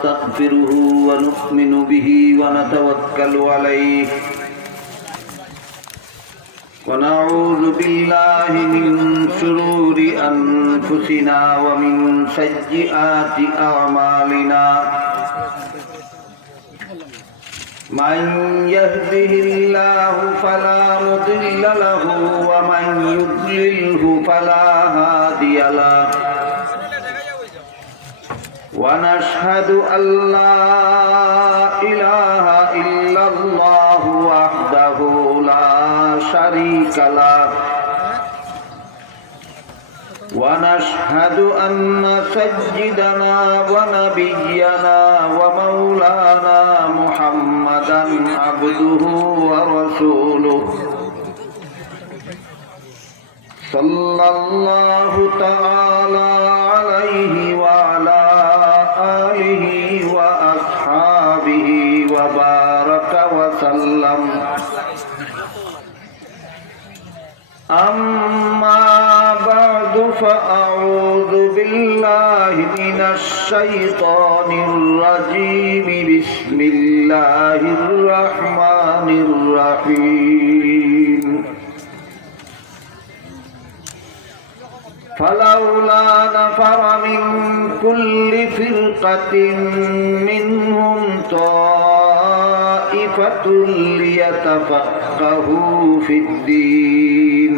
ونستغفره ونؤمن به ونتوكل عليه ونعوذ بالله من شرور أنفسنا ومن سيئات أعمالنا من يهده الله فلا مضل له ومن يضلله فلا هادي له ونشهد أن لا إله إلا الله وحده لا شريك له ونشهد أن سيدنا ونبينا ومولانا محمدا عبده ورسوله صلى الله تعالى عليه وعلى آله وأصحابه وبارك وسلم أما بعد فأعوذ بالله من الشيطان الرجيم بسم الله الرحمن الرحيم فلولا نفر من كل فرقة منهم طائفة ليتفقهوا في الدين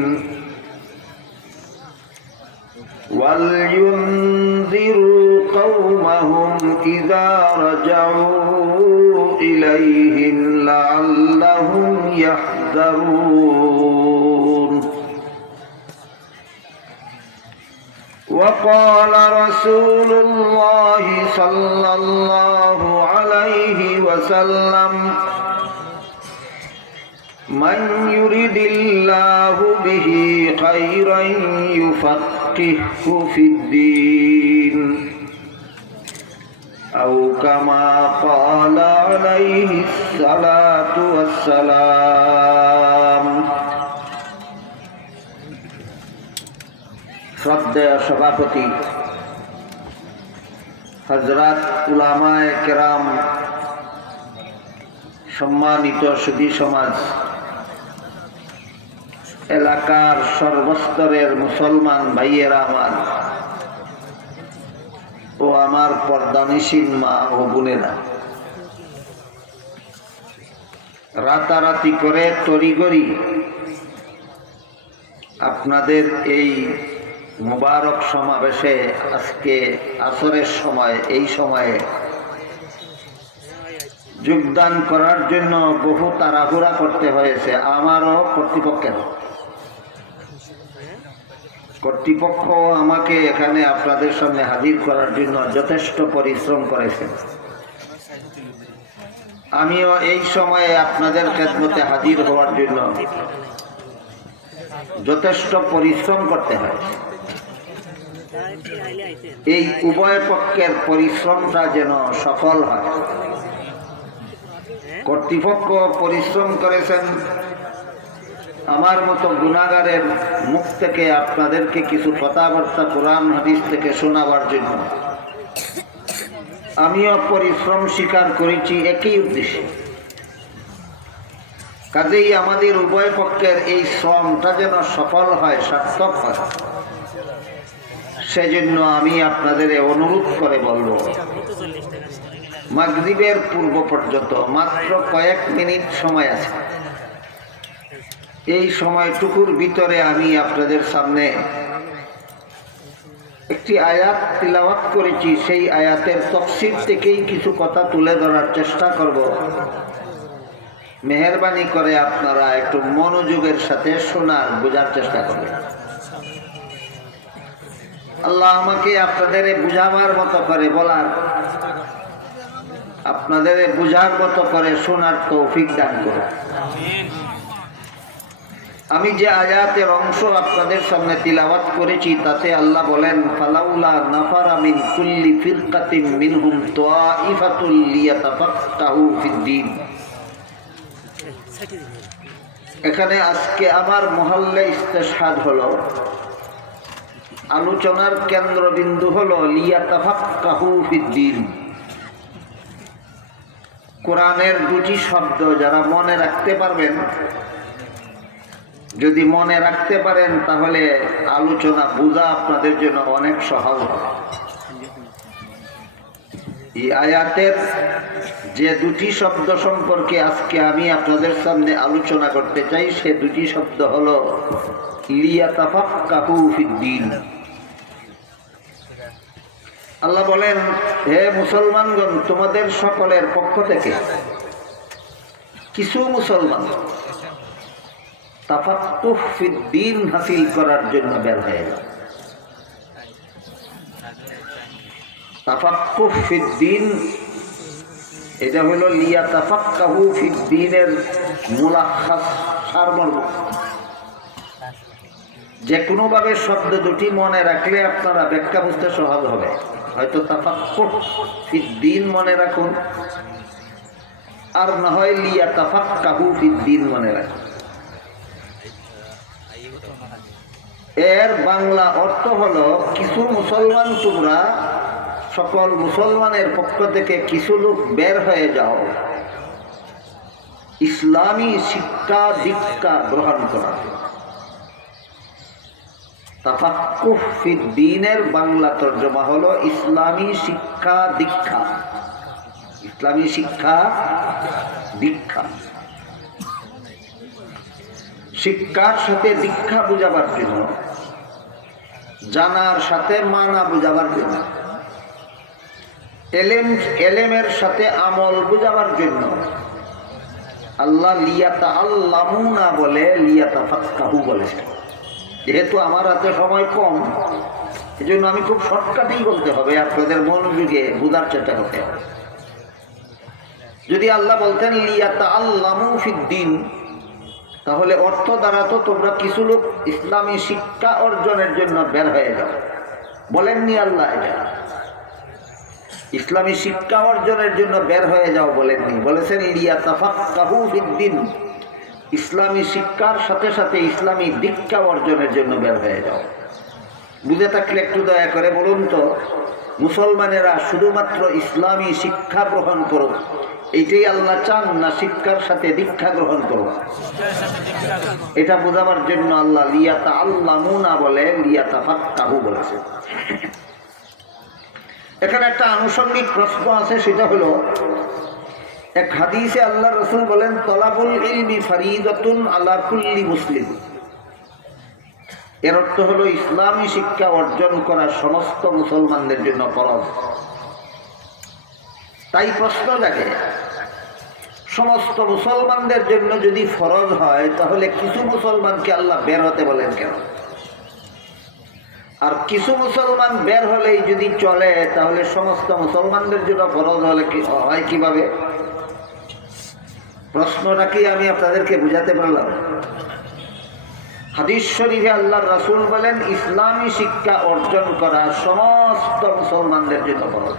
ولينذروا قومهم إذا رجعوا إليهم لعلهم يحذرون وقال رسول الله صلى الله عليه وسلم من يرد الله به خيرا يفقهه في الدين أو كما قال عليه الصلاة والسلام শ্রদ্ধেয় সভাপতি হযরত উলামায়ে কেরাম, সম্মানিত সুধী সমাজ, এলাকার সর্বস্তরের মুসলমান ভাইয়েরা আমার ও আমার পর্দানিসীন মা ও বোনেরা, রাতারাতি করে তড়িঘড়ি আপনাদের এই মুবারক সমাবেশে আজকে আসরের সময় এই সময়ে যোগদান করার জন্য বহু তাড়াহুড়া করতে হয়েছে। আমারও কর্তৃপক্ষ আমাকে এখানে আপনাদের সামনে হাজির করার জন্য যথেষ্ট পরিশ্রম করেছেন। আমিও এই সময়ে আপনাদের খেদমতে হাজির হওয়ার জন্য যথেষ্ট পরিশ্রম করতে হয়। এই উভয় পক্ষের পরিশ্রমটা যেন সফল হয়। কর্তৃপক্ষ পরিশ্রম করেছেন আমার মতো গুনাহগারের মুখ থেকে আপনাদেরকে কিছু কথাবার্তা কোরআন হাদিস থেকে শোনাবার জন্য। আমিও পরিশ্রম স্বীকার করেছি একই উদ্দেশ্যে। কাজেই আমাদের উভয় পক্ষের এই শ্রমটা যেন সফল হয়, সার্থক হয়, সেজন্য আমি আপনাদের অনুরোধ করে বলবো, মাগরিবের পূর্ব পর্যন্ত মাত্র কয়েক মিনিট সময় আছে। এই সময়টুকুর ভিতরে আমি আপনাদের সামনে একটি আয়াত তিলাওয়াত করেছি। সেই আয়াতের তাফসীর থেকেই কিছু কথা তুলে ধরার চেষ্টা করব। মেহেরবানি করে আপনারা একটু মনোযোগের সাথে শোনার, বোঝার চেষ্টা করবেন। আল্লাহ আমাকে আপনাদের বুঝাবার মতো করে বলার, আপনাদের বুঝার মতো করে শোনার তৌফিক দান করুন। আমি যে আয়াতের অংশ আপনাদের সামনে তিলাওয়াত করেছি তাতে আল্লাহ বলেন, ফালাউলা নাফারা মিন কুল্লি ফিরকাতিন মিনহুম তাইফাতুল লিয়াতাফাক্কাহু ফিদ্দীন। এখানে আজকে আমার মহল্লে ইস্তেশহাদ হলো, আলোচনার কেন্দ্রবিন্দু হলো লিয়াতাফাক্কাহু ফিদ্দীন, কোরআনের দুটি শব্দ যারা মনে রাখতে পারবেন, যদি মনে রাখতে পারেন তাহলে আলোচনা বোঝা আপনাদের জন্য অনেক সহজ হবে। এই আয়াতের যে দুটি শব্দ সম্পর্কে আজকে আমি আপনাদের সামনে আলোচনা করতে চাই, সে দুটি শব্দ হলো লিয়াতাফাক্কাহু ফিদ্দীন। আল্লাহ বলেন, হে মুসলমানগণ, তোমাদের সকলের পক্ষ থেকে কিছু মুসলমান তাফাক্কুহ ফিদ্দীন হাসিল করার জন্য বের হয়ে যায়। তাফাক্কুহ ফিদ্দীন এটা হলো লিয়াতাফাক্কাহু ফিদ্দীনের মুলাখ্খাস, সারমর্ম। যে কোনোভাবে শব্দ দুটি মনে রাখলে আপনারা ব্যাখ্যা বুঝতে সহজ হবে। হয়তো তাফাক্কুহ ফিদ্দীন মনে রাখুন, আর না হয় লিয়াতাফাক্কাহু ফিদ্দীন মনে রাখুন। এর বাংলা অর্থ হলো, কিছু মুসলমান তোমরা সকল মুসলমানের পক্ষ থেকে কিছু লোক বের হয়ে যাও ইসলামী শিক্ষা দীক্ষা গ্রহণ করা। তাফাক্কুহ ফিদ্দীনের বাংলা তর্জমা হলো ইসলামী শিক্ষা দীক্ষা। ইসলামী শিক্ষা দীক্ষা, শিক্ষার সাথে দীক্ষা বুঝাবার জন্য, জানার সাথে মানা বুঝাবার জন্য, এলেমের সাথে আমল বুঝাবার জন্য আল্লাহ লিয়াতাআল্লামুনা বলে লিয়াতাফাক্কাহু বলেছেন। যেহেতু আমার হাতে সময় কম, এজন্য আমি খুব শর্টকাটেই বলতে হবে, আপনাদের মনোযোগে বোঝার চেষ্টা করতে হবে। যদি আল্লাহ বলতেন লিয়াতাআল্লামু ফিদ্দীন, তাহলে অর্থ দ্বারা তো তোমরা কিছু লোক ইসলামী শিক্ষা অর্জনের জন্য বের হয়ে যাও। বলেননি আল্লাহ এটা, ইসলামী শিক্ষা অর্জনের জন্য বের হয়ে যাও বলেননি, বলেছেন লিয়াতাফাক্কাহু ফিদ্দীন, ইসলামী শিক্ষার সাথে সাথে ইসলামী দীক্ষা অর্জনের জন্য বের হয়ে যাও। বুঝে থাকলে একটু দয়া করে বলুন তো, মুসলমানেরা শুধুমাত্র ইসলামী শিক্ষা গ্রহণ করুক এইটাই আল্লাহ চান, না শিক্ষার সাথে দীক্ষা গ্রহণ করুক? এটা বোঝাবার জন্য আল্লাহ লিয়াতাআল্লামুনা বলে লিয়াতাফাক্কাহু বলেছে। এখানে একটা আনুষঙ্গিক প্রশ্ন আছে, সেটা হলো, এক হাদিসে আল্লাহ রাসূল বলেন, তলাবুল ইলমি ফরিদাতুন আলা কুল্লি মুসলিম। এর অর্থ হলো ইসলামী শিক্ষা অর্জন করা সমস্ত মুসলমানদের জন্য ফরজ। তাই প্রশ্ন জাগে, সমস্ত মুসলমানদের জন্য যদি ফরজ হয়, তাহলে কিছু মুসলমানকে আল্লাহ বের হতে বলেন কেন? আর কিছু মুসলমান বের হলেই যদি চলে, তাহলে সমস্ত মুসলমানদের জন্য ফরজ হলে হয় কিভাবে? প্রশ্নটা কি আমি আপনাদেরকে বুঝাতে পারলাম? হাদিস শরীফে আল্লাহর রাসূল বলেন, ইসলামী শিক্ষা অর্জন করা সমস্ত মুসলমানদের জন্য ফরজ।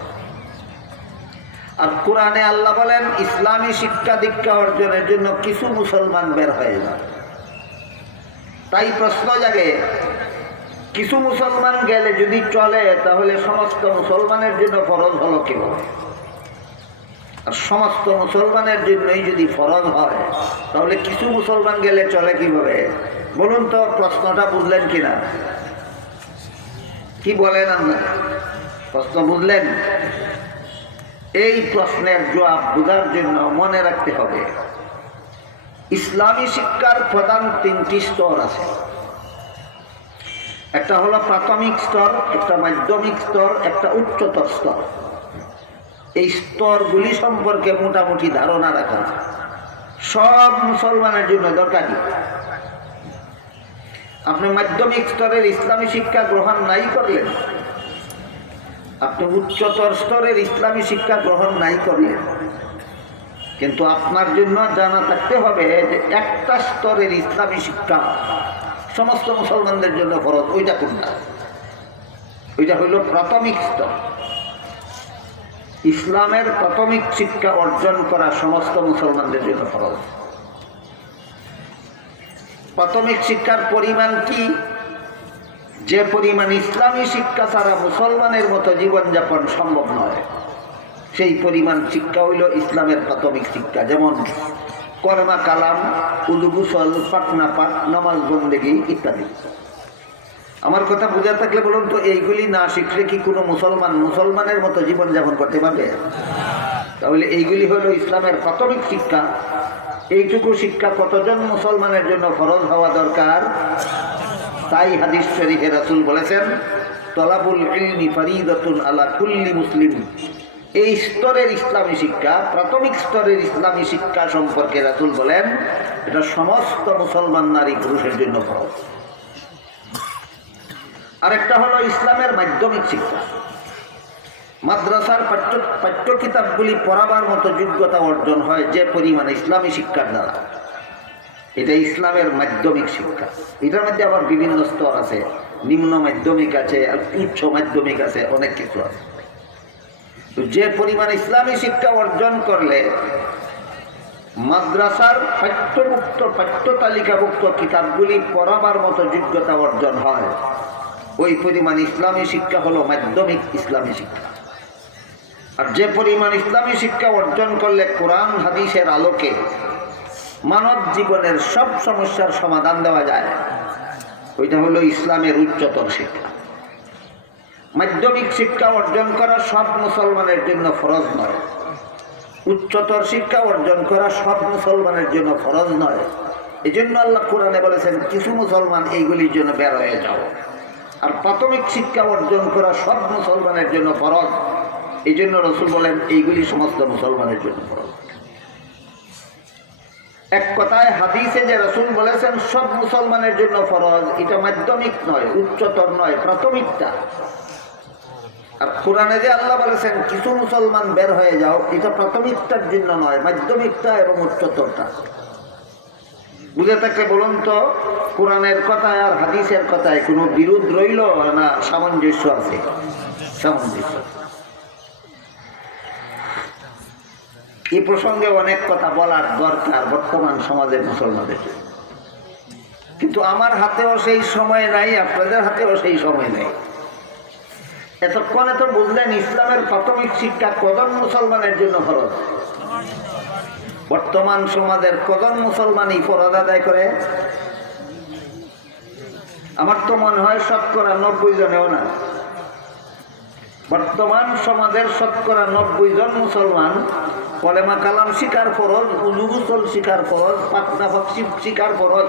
আর কোরআনে আল্লাহ বলেন, ইসলামী শিক্ষা দীক্ষা অর্জনের জন্য কিছু মুসলমান বের হয়ে যায়। তাই প্রশ্ন জাগে, কিছু মুসলমান গেলে যদি চলে, তাহলে সমস্ত মুসলমানের জন্য ফরজ হলো কিভাবে? আর সমস্ত মুসলমানের জন্যই যদি ফরজ হয়, তাহলে কিছু মুসলমান গেলে চলে কিভাবে? বলুন তো, প্রশ্নটা বুঝলেন কিনা? কি বলেন আপনারা? প্রশ্ন বুঝলেন? এই প্রশ্নের জবাব বোঝার জন্য মনে রাখতে হবে, ইসলামী শিক্ষার প্রধান তিনটি স্তর আছে। একটা হলো প্রাথমিক স্তর, একটা মাধ্যমিক স্তর, একটা উচ্চতর স্তর। এই স্তরগুলি সম্পর্কে মোটামুটি ধারণা রাখা সব মুসলমানের জন্য দরকারি। আপনি মাধ্যমিক স্তরের ইসলামী শিক্ষা গ্রহণ নাই করলেন, আপনি উচ্চতর স্তরের ইসলামী শিক্ষা গ্রহণ নাই করলেন, কিন্তু আপনার জন্য জানা থাকতে হবে যে একটা স্তরের ইসলামী শিক্ষা সমস্ত মুসলমানদের জন্য ফরজ। ওইটা কোনটা? ওইটা হইল প্রাথমিক স্তর। ইসলামের প্রাথমিক শিক্ষা অর্জন করা সমস্ত মুসলমানদের জন্য ফরজ। প্রাথমিক শিক্ষার পরিমাণ কি? যে পরিমাণ ইসলামী শিক্ষা ছাড়া মুসলমানের মতো জীবনযাপন সম্ভব নয়। সেই পরিমাণ শিক্ষা হইল ইসলামের প্রাথমিক শিক্ষা, যেমন কলেমা কালাম, উযু গোসল, পাকনা পাক, নামাজ বন্দেগী ইত্যাদি। আমার কথা বুঝা থাকলে বলুন তো, এইগুলি না শিখলে কি কোনো মুসলমানের মতো জীবন যাপন করতে পারবে? তাহলে এইগুলি হলো ইসলামের প্রাথমিক শিক্ষা। এইটুকু শিক্ষা কতজন মুসলমানের জন্য ফরজ হওয়া দরকার? তাই হাদিস শরীফে রাসূল বলেছেন, তলাবুল ইলমি ফরিদাতুন আলা কুল্লি মুসলিম। এই স্তরের ইসলামী শিক্ষা, প্রাথমিক স্তরের ইসলামী শিক্ষা সম্পর্কে রাসূল বলেন, এটা সমস্ত মুসলমান নারী পুরুষের জন্য ফরজ। আরেকটা হলো ইসলামের মাধ্যমিক শিক্ষা। মাদ্রাসার পাঠ্য কিতাবগুলি পড়াবার মতো যোগ্যতা অর্জন হয় যে পরিমাণে ইসলামী শিক্ষার দ্বারা। এটা ইসলামের মাধ্যমিক শিক্ষা। এটার মধ্যে আবার বিভিন্ন স্তর আছে, নিম্ন মাধ্যমিক আছে, উচ্চ মাধ্যমিক আছে, অনেক কিছু আছে। তো যে পরিমাণ ইসলামী শিক্ষা অর্জন করলে মাদ্রাসার পাঠ্য তালিকাভুক্ত কিতাবগুলি পড়াবার মতো যোগ্যতা অর্জন হয়, ওই পরিমাণ ইসলামী শিক্ষা হলো মাধ্যমিক ইসলামী শিক্ষা। আর যে পরিমাণ ইসলামী শিক্ষা অর্জন করলে কোরআন হাদিসের আলোকে মানব জীবনের সব সমস্যার সমাধান দেওয়া যায়, ওইটা হলো ইসলামের উচ্চতর শিক্ষা। মাধ্যমিক শিক্ষা অর্জন করা সব মুসলমানের জন্য ফরজ নয়, উচ্চতর শিক্ষা অর্জন করা সব মুসলমানের জন্য ফরজ নয়। এই জন্য আল্লাহ কোরআনে বলেছেন, কিছু মুসলমান এইগুলির জন্য বের হয়ে যাও। আর প্রাথমিক শিক্ষা অর্জন করা সব মুসলমানের জন্য ফরজ। এই জন্য রাসূল বলেন, এইগুলি সমস্ত মুসলমানের জন্য ফরজ। এক কথায় হাদিসে যে রাসূল বলেছেন সব মুসলমানের জন্য ফরজ, এটা মাধ্যমিক নয়, উচ্চতর নয়, প্রাথমিকটা। আর কোরআনে যে আল্লাহ বলেছেন কিছু মুসলমান বের হয়ে যাও, এটা প্রাথমিকটার জন্য নয়, মাধ্যমিকটা এবং উচ্চতরটা। বুঝে থাকলে বলুন তো, কোরআনের কথায় আর হাদিসের কথায় কোনো বিরোধ রইল না সামঞ্জস্য আছে? সামঞ্জস্য। এই প্রসঙ্গে অনেক কথা বলার দরকার বর্তমান সমাজের মুসলমানদের, কিন্তু আমার হাতেও সেই সময় নাই, আপনাদের হাতেও সেই সময় নেই। এতক্ষণে তো বুঝলেন ইসলামের প্রাথমিক শিক্ষা কজন মুসলমানের জন্য ফরজ। বর্তমান সমাজের কজন মুসলমানই ফরজ আদায় করে? আমার তো মনে হয় শতকরা 90 জনেও না। বর্তমান সমাজের শতকরা 90 জন মুসলমান কলেমা কালাম শিকার ফরজ, উযু গোসল শিকার ফরজ, পাকনা পাক শিকার ফরজ,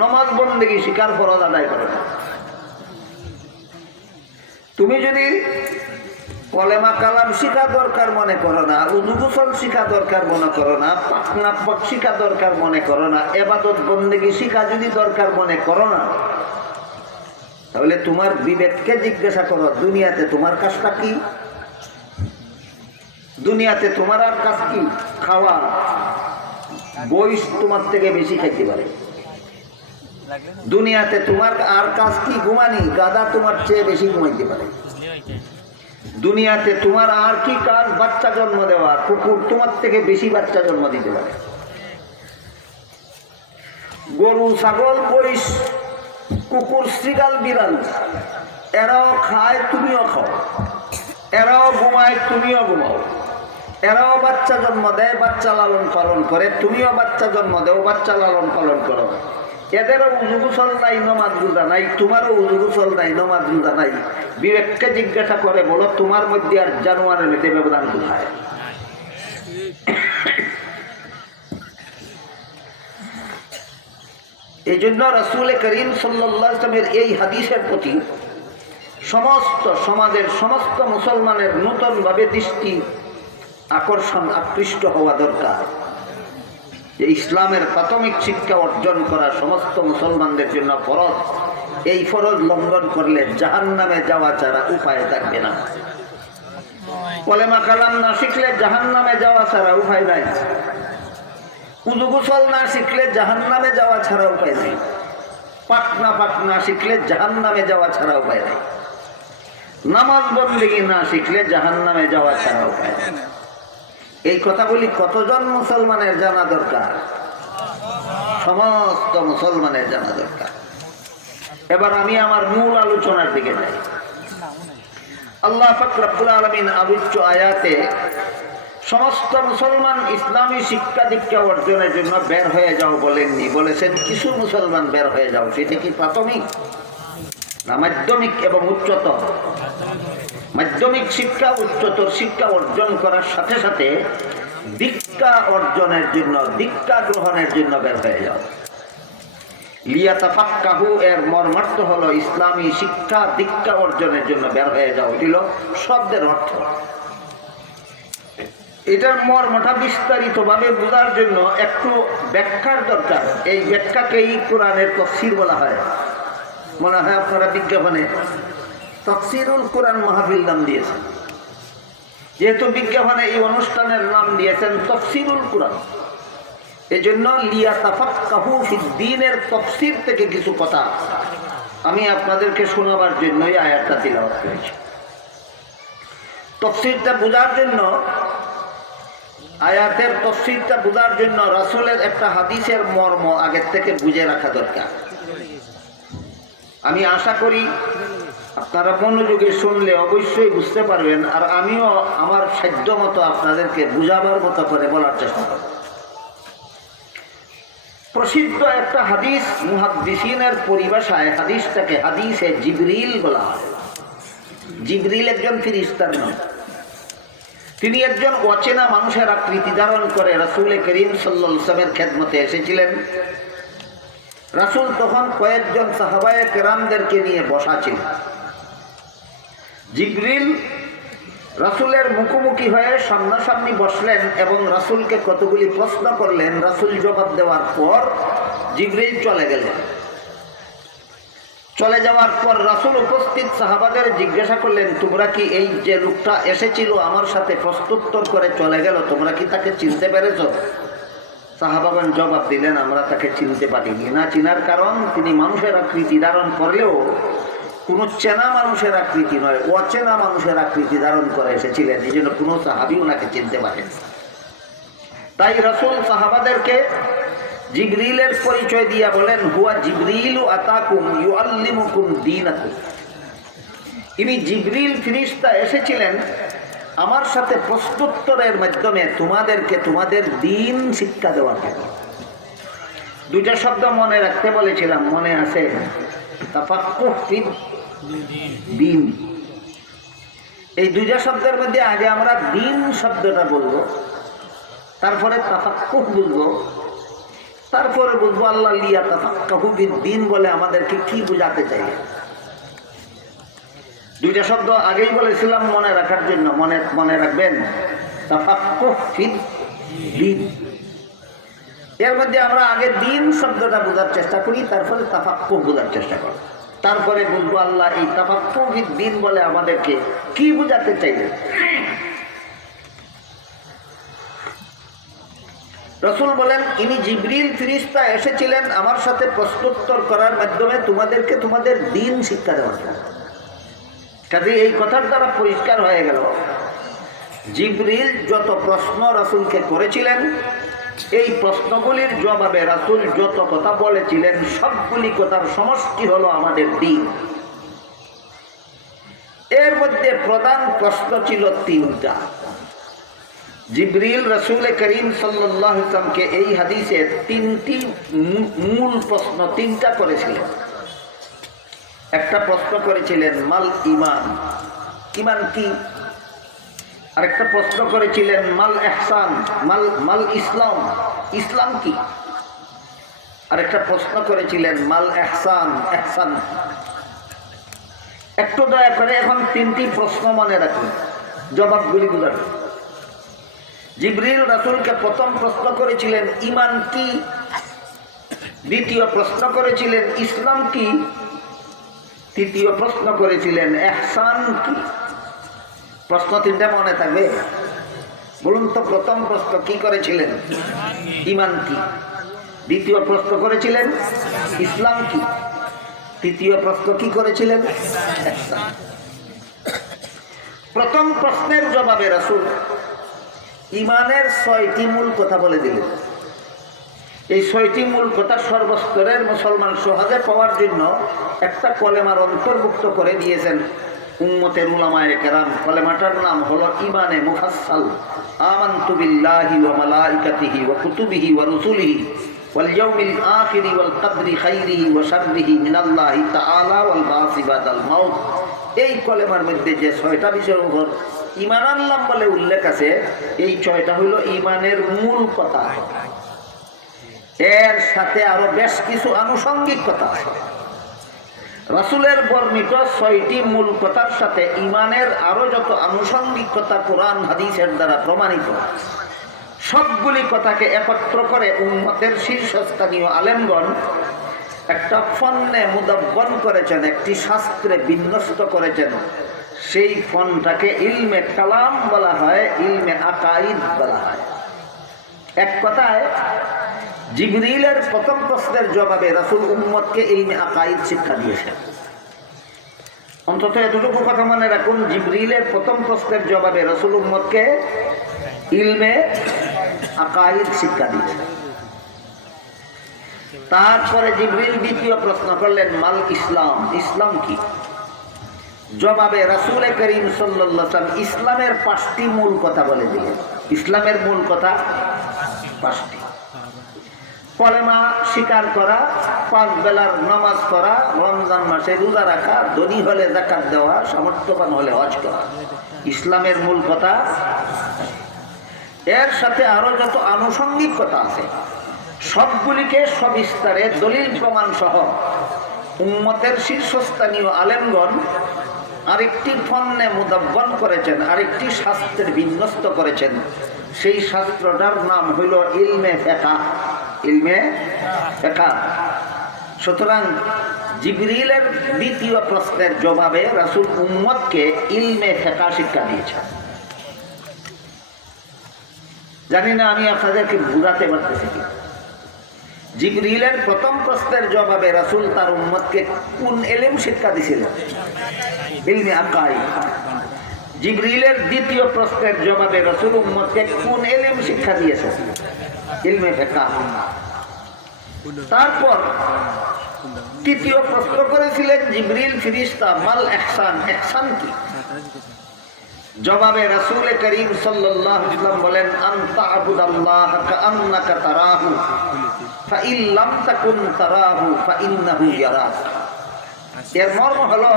নামাজ বন্দেগী শিকার ফরজ আদায় করে না। তুমি যদি কলেমা কালাম শিখা দরকার মনে করো না, উযু গোসল শিখা দরকার মনে করো না, পাকনা পাক শিখা দরকার মনে করো না, ইবাদত বন্দেগী শিখা যদি দরকার মনে করো না, তাহলে তোমার বিবেককে জিজ্ঞাসা করো, দুনিয়াতে তোমার কাজটা কি? দুনিয়াতে তোমার আর কাজ কি? খাওয়া। বয়স তোমার থেকে বেশি খাইতে পারে। দুনিয়াতে তোমার আর কাজ কি? ঘুমানি। গাদা তোমার চেয়ে বেশি ঘুমাইতে পারে। দুনিয়াতে তোমার আর কি কাজ? বাচ্চা জন্ম দেওয়া। কুকুর তোমার থেকে বেশি বাচ্চা জন্ম দিতে পারে। গরু, ছাগল, মহিষ, কুকুর, শ্রীগাল, বিড়াল, এরাও খায়, তুমিও খাও। এরাও ঘুমায়, তুমিও ঘুমাও। এরাও বাচ্চা জন্ম দেয়, বাচ্চা লালন পালন করে, তুমিও বাচ্চা জন্ম দেও, বাচ্চা লালন পালন করো। এদেরও উযু গোসল নাই, নামাজ রোজা নাই, তোমারও উযু গোসল নাই, নামাজ রোজা নাই। বিবেককে জিজ্ঞাসা করে বলো, তোমার মধ্যে আর জানোয়ারের মধ্যে ব্যবধান কোথায়? এই জন্য রাসূল করিম সাল্লাল্লাহু আলাইহি ওয়াসাল্লামের এই হাদিসের প্রতি সমস্ত সমাজের সমস্ত মুসলমানের নূতনভাবে দৃষ্টি আকর্ষণ, আকৃষ্ট হওয়া দরকার যে ইসলামের প্রাথমিক শিক্ষা অর্জন করা সমস্ত মুসলমানদের জন্য ফরজ। এই ফরজ লঙ্ঘন করলে জাহান্নামে যাওয়া ছাড়া উপায় থাকবে না। কলেমা কালাম না শিখলে জাহান্নামে যাওয়া ছাড়া উপায় নাই। উযু গোসল না শিখলে জাহান্নামে যাওয়া ছাড়া উপায় নেই। পাকনা পাক না শিখলে জাহান্নামে যাওয়া ছাড়া উপায় নেই। নামাজ বন্দেগী না শিখলে জাহান্নামে যাওয়া ছাড়া উপায় নেই। এই কথাগুলি কতজন মুসলমানের জানা দরকার? সমস্ত মুসলমানের জানা দরকার। এবার আমি আমার মূল আলোচনার দিকে যাই। আল্লাহ পাক রব্বুল আলামিন আবিচ্য আয়াতে সমস্ত মুসলমান ইসলামী শিক্ষা দীক্ষা অর্জনের জন্য বের হয়ে যাও বলেননি, বলেছেন কিছু মুসলমান বের হয়ে যাও। সেটা কি প্রাথমিক না মাধ্যমিক এবং উচ্চতর? মাধ্যমিক শিক্ষা উচ্চতর শিক্ষা অর্জন করার সাথে সাথে দীক্ষা অর্জনের জন্য, দীক্ষা গ্রহণের জন্য বের হয়ে যাও। লিয়াতাফাক্কাহু এর মর্মার্থ হলো ইসলামী শিক্ষা দীক্ষা অর্জনের জন্য বের হয়ে যাও। দিল শব্দের অর্থ। এটার মর্মটা বিস্তারিত ভাবে বোঝার জন্য একটু ব্যাখ্যার দরকার। এই ব্যাখ্যাকেই কোরআনের তাফসীর বলা হয়। মনে হয় আপনারা বিজ্ঞাপনে তাফসীরুল কোরআন মাহফিল নাম দিয়েছেন। যেহেতু বিজ্ঞাপনে এই অনুষ্ঠানের নাম দিয়েছেন তাফসীরুল কোরআন, এই জন্য লিয়াতাফাক্কাহু ফিদ্দীনের তাফসীর থেকে কিছু কথা আমি আপনাদেরকে শোনাবার জন্যই আয়াতটা তিলাওয়াত করেছি। তাফসীরটা বোঝার জন্য, আয়াতের তাফসীরটা বোঝার জন্য রাসূলের একটা হাদিসের মর্ম আগের থেকে বুঝে রাখা দরকার। আমি আশা করি আপনারা মনোযোগে শুনলে অবশ্যই বুঝতে পারবেন, আর আমিও আমার সাধ্য মতো আপনাদেরকে বুঝাবার মতো করে বলার চেষ্টা করব। প্রসিদ্ধ একটা হাদিস, মুহাদ্দিসিনের পরিভাষায় হাদিসটাকে হাদিসে জিবরিল বলা হয়। জিবরিল একজন ফেরেশতার নাম। তিনি একজন অচেনা মানুষের আকৃতি ধারণ করে রাসূল করিম সাল্লাল্লাহু আলাইহি ওয়াসাল্লামের খেদমতে এসেছিলেন। রাসূল তখন কয়েকজন সাহাবায়ে কেরামদেরকে নিয়ে বসা ছিলেন। জিবরিল রাসূলের মুখোমুখি হয়ে সামনাসামনি বসলেন এবং রাসূলকে কতগুলি প্রশ্ন করলেন। রাসূল জবাব দেওয়ার পর জিবরিল চলে গেলেন। চলে যাওয়ার পর রাসূল উপস্থিত সাহাবাদের জিজ্ঞাসা করলেন, তোমরা কি এই যে লোকটা এসেছিল আমার সাথে প্রশ্নোত্তর করে চলে গেল, তোমরা কি তাকে চিনতে পেরেছো? সাহাবাগণ জবাব দিলেন, আমরা তাকে চিনতে পারিনি। না চিনার কারণ, তিনি মানুষের আকৃতি ধারণ করলেও কোনো চেনা মানুষের আকৃতি নয়, অচেনা মানুষের আকৃতি ধারণ করে এসেছিলেন। এই জন্য কোনো সাহাবী ওনাকে চিনতে পারেন। তাই রাসূল সাহাবাদেরকে জিবরিলের পরিচয় দিয়া বলেন, হুয়া জিবরিলু আতাকুম ইউআল্লিমুকুম দীনাকুম। ইনি জিবরিল ফেরেশতা এসেছিলেন আমার সাথে প্রশ্নোত্তরের মাধ্যমে তোমাদেরকে তোমাদের দ্বীন শিক্ষা দেওয়ার জন্য। দুইটা শব্দ মনে রাখতে বলেছিলাম, মনে আছে? তাফাক্কুহ ফিদ দ্বীন। এই দুইটা শব্দের মধ্যে আগে আমরা দ্বীন শব্দটা বলবো, তারপরে তাফাক্কুহ বলবো, তারপরে বলবো আল্লাহ লিয়াতাফাক্কাহু ফিদ্দীন বলে আমাদেরকে কি বোঝাতে চাই। দুইটা শব্দ আগেই বলেছিলাম মনে রাখার জন্য, মনে রাখবেন। তাফাক্কুহ ফিদ্দীন, এর মধ্যে আমরা আগে দ্বীন শব্দটা বোঝার চেষ্টা করি, তারপরে তাফাক্কুহ বোঝার চেষ্টা করি, তারপরে বলবো আল্লাহ এই তাফাক্কুহ ফিদ্দীন বলে আমাদেরকে কি বোঝাতে চাইলেন। রাসূল বলেন, ইনি জিবরিল ফেরেশতা এসেছিলেন আমার সাথে প্রশ্নোত্তর করার মাধ্যমে তোমাদেরকে তোমাদের দ্বীন শিক্ষা দেওয়ার জন্য। কাজে এই কথার দ্বারা পরিষ্কার হয়ে গেল, জিবরিল যত প্রশ্ন রাসূলকে করেছিলেন, এই প্রশ্নগুলির জবাবে রাসূল যত কথা বলেছিলেন, সবগুলি কথার সমষ্টি হলো আমাদের দ্বীন। এর মধ্যে প্রধান প্রশ্ন ছিল তিনটা। জিবরিল রাসূল করিম সাল্লাল্লাহু আলাইহি ওয়াসাল্লামকে এই হাদিসে তিনটি মূল প্রশ্ন তিনটা করেছিলেন। একটা প্রশ্ন করেছিলেন মাল ঈমান, ঈমান কি? আরেকটা প্রশ্ন করেছিলেন মাল ইহসান, মাল ইসলাম, ইসলাম কি? আরেকটা প্রশ্ন করেছিলেন মাল ইহসান, ইহসান। একটু দয়া করে এখন তিনটি প্রশ্ন মনে রাখুন, জবাবগুলি বুঝাবেন। জিবরিল রাসূলকে প্রথম প্রশ্ন করেছিলেন ঈমান কি, দ্বিতীয় প্রশ্ন করেছিলেন ইসলাম কি, তৃতীয় প্রশ্ন করেছিলেন ইহসান কি। প্রশ্ন তিনটা মনে থাকবে? বলুন তো, প্রথম প্রশ্ন কি করেছিলেন? ঈমান কি। দ্বিতীয় প্রশ্ন করেছিলেন ইসলাম কি। তৃতীয় প্রশ্ন কি করেছিলেন? ইহসান। প্রথম প্রশ্নের জবাবে রাসূল ঈমানের ৬টি মূল কথা বলে দিলেন। এই ৬টি মূল কথা সর্বস্তরের মুসলমান সহজে পাওয়ার জন্য একটা কলেমার অন্তর্ভুক্ত করে দিয়েছেন। উম্মতের উলামায়ে কেরাম কলেমাটার নাম হলো ইমানে মুফাসসাল। আমানতু বিল্লাহি ওয়া মালাইকাতিহি ওয়া কুতুবিহি ওয়া রুসুলিহি ওয়াল ইয়াউমিল আখিরি ওয়াল কদরি খাইরিহি ওয়া শাররিহি মিনাল্লাহি তাআলা ওয়াল বাসি বাদাল মাউত। এই কলেমার মধ্যে যে 6টা বিষয়ের উপর ঈমান আনলাম বলে উল্লেখ আছে, এই 6টা হলো ঈমানের মূল কথা। এর সাথে আরো বেশ কিছু আনুষঙ্গিক কথা আছে। রাসূলের বর্ণিত 6টি মূল কথার সাথে ঈমানের আরো যত আনুষঙ্গিক কথা কোরআন হাদিসের দ্বারা প্রমাণিত, সবগুলি কথাকে একত্র করে উম্মতের শীর্ষস্থানীয় আলেমগণ একটা ফন্নে মুদাব্বন করেছেন, একটি শাস্ত্রে বিন্যস্ত করেছেন। সেই ফন্নটাকে ইলমে কালাম বলা হয়, ইলমে আকাইদ বলা হয়। এক কথায় জিবরিলের প্রথম প্রশ্নের জবাবে রাসূল উম্মতকে ইলমে আকাইদ শিক্ষা দিয়েছেন। অন্তত এতটুকু কথা মনে রাখুন, জিবরিলের প্রথম প্রশ্নের জবাবে রাসূল উম্মতকে ইলমে আকাইদ শিক্ষা দিয়েছেন। তারপরে জিবরিল দ্বিতীয় প্রশ্ন করলেন, মাল ইসলাম, ইসলাম কি? জবাবে রাসূল করিম সাল্লাল্লাহু আলাইহি ওয়াসাল্লাম ইসলামের 5টি মূল কথা বলে দিলেন। ইসলামের মূল কথা 5টি। কলেমা স্বীকার করা, 5 বেলার নামাজ পড়া, রমজান মাসে রোজা রাখা, ধনী হলে যাকাত দেওয়া, সামর্থ্যবান হলে হজ করা, ইসলামের মূল কথা। এর সাথে আরো যত আনুষঙ্গিক কথা আছে, সবগুলিকে সবিস্তারে দলিল প্রমাণ সহ উম্মতের শীর্ষস্থানীয় আলেমগণ আরেকটি ফন্নে মুদাব্বন করেছেন, আরেকটি শাস্ত্রের বিন্যস্ত করেছেন। সেই শাস্ত্রটার নাম হইল ইলমে ফিকহ। ইলমে ফিকহ। সুতরাং জিবরিলের দ্বিতীয় প্রশ্নের জবাবে রাসূল উম্মতকে ইলমে ফিকহ শিক্ষা দিয়েছেন। জানি না আমি আপনাদেরকে বুঝাতে পারতেছি কি। জিবরিলের প্রথম প্রশ্নের জবাবে রাসূল তার উম্মতকে কোন ইলম শিক্ষা দিয়েছিলেন? ইলমে আকাইদ। জিবরিলের দ্বিতীয় প্রশ্নের জবাবে রাসূল উম্মতকে কোন ইলম শিক্ষা দিয়েছেন? ইলমে ফিকহ। তারপর তৃতীয় প্রশ্ন করেছিলেন জিবরিল ফেরেশতা, মাল ইহসান, ইহসান কি? জবাবে রাসূল করিম সাল্লাল্লাহু আলাইহি ওয়াসাল্লাম বলেন, আনতা আবুদাল্লাহ কাআন্নাকা তারাহু ফাইন লাম তাকুন তারাহু ফাইন্নাহু ইয়ারাক। এর মর্ম হলো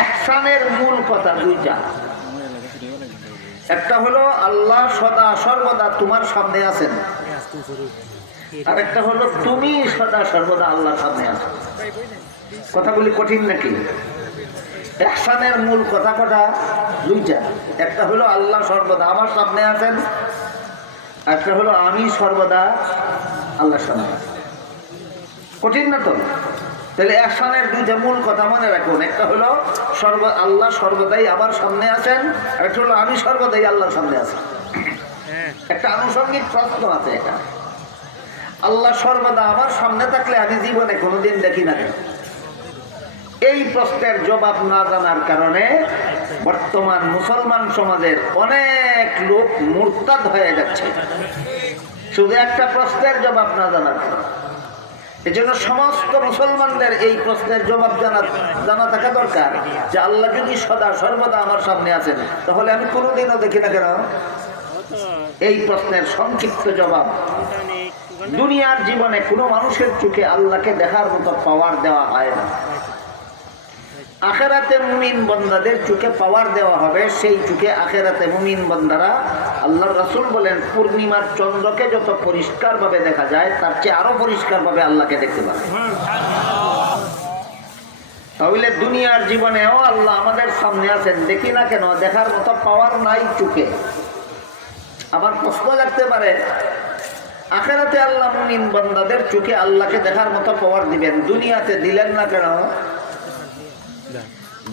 ইহসানের মূল কথা 2টা। একটা হলো আল্লাহ সদা সর্বদা তোমার সামনে আছেন, আর একটা হলো তুমি সদা সর্বদা আল্লাহর সামনে আছো। কথাগুলি কঠিন নাকি? ইহসানের মূল কথা কটা? 2টা। একটা হলো আল্লাহ সর্বদা আমার সামনে আছেন, একটা হলো আমি সর্বদা আল্লাহর সামনে আছি। কঠিন না তো? তাহলে ইহসানের 2টা মূল কথা মনে রাখুন। একটা হলো আল্লাহ সর্বদাই আমার সামনে আছেন, আর একটা হলো আমি সর্বদাই আল্লাহর সামনে আছি। একটা আনুষঙ্গিক প্রশ্ন আছে এখানে। আল্লাহ সর্বদা আমার সামনে থাকলে আমি জীবনে কোনোদিন দেখি না কেন? এই প্রশ্নের জবাব না জানার কারণে বর্তমান মুসলমান সমাজের অনেক লোক মুরতাদ হয়ে যাচ্ছে, শুধু একটা প্রশ্নের জবাব না জানার কারণে। এজন্য সমস্ত মুসলমানদের এই প্রশ্নের জবাব জানা থাকা দরকার যে আল্লাহ যদি সদা সর্বদা আমার সামনে আছেন, তাহলে আমি কোনোদিনও দেখি না কেন? এই প্রশ্নের সংক্ষিপ্ত জবাব, দুনিয়ার জীবনে কোনো মানুষের চোখে আল্লাহকে দেখার মতো পাওয়ার দেওয়া হয় না। আখেরাতে মুমিন বান্দাদের চোখে পাওয়ার দেওয়া হবে, সেই চোখে আখেরাতে মুমিন বান্দারা, আল্লাহর রাসূল বলেন, পূর্ণিমার চন্দ্রকে যত পরিষ্কারভাবে দেখা যায় তার চেয়ে আরো পরিষ্কারভাবে আল্লাহকে দেখতে পাবে। তাহলে দুনিয়ার জীবনেও আল্লাহ আমাদের সামনে আছেন, দেখি না কেন? দেখার মতো পাওয়ার নাই চোখে। আবার প্রশ্ন লাগতে পারে, আখেরাতে আল্লাহ মুমিন বান্দাদের চোখে আল্লাহকে দেখার মতো পাওয়ার দিবেন, দুনিয়াতে দিলেন না কেন?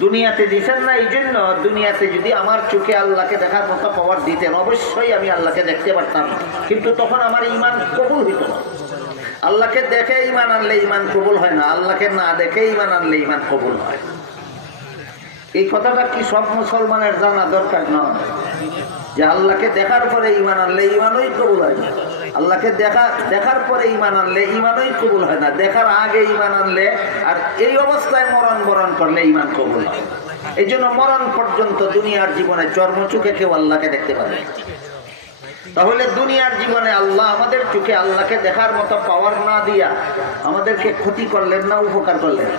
দুনিয়াতে দিচ্ছেন না এই জন্য, দুনিয়াতে যদি আমার চোখে আল্লাহকে দেখার মতো পাওয়ার দিতেন অবশ্যই আমি আল্লাহকে দেখতে পারতাম, কিন্তু তখন আমার ঈমান কবুল হইত না। আল্লাহকে দেখে ঈমান আনলে ঈমান কবুল হয় না, আল্লাহকে না দেখে ঈমান আনলে ঈমান কবুল হয়। এই কথাটা কি সব মুসলমানের জানা দরকার নয় যে আল্লাহকে দেখার পরে ঈমান আনলে ঈমানই কবুল হয় না? আল্লাহকে দেখার পরে ঈমান আনলে ঈমানই কবুল হয় না, দেখার আগে ঈমান আনলে আর এই অবস্থায় মরণ করলে ঈমান কবুল হয়। এই জন্য মরণ পর্যন্ত দুনিয়ার জীবনে চর্মচুখে কেউ আল্লাহকে দেখতে পাবে। তাহলে দুনিয়ার জীবনে আল্লাহ আমাদের চোখে আল্লাহকে দেখার মতো পাওয়ার না দিয়া আমাদেরকে ক্ষতি করলেন না উপকার করলেন?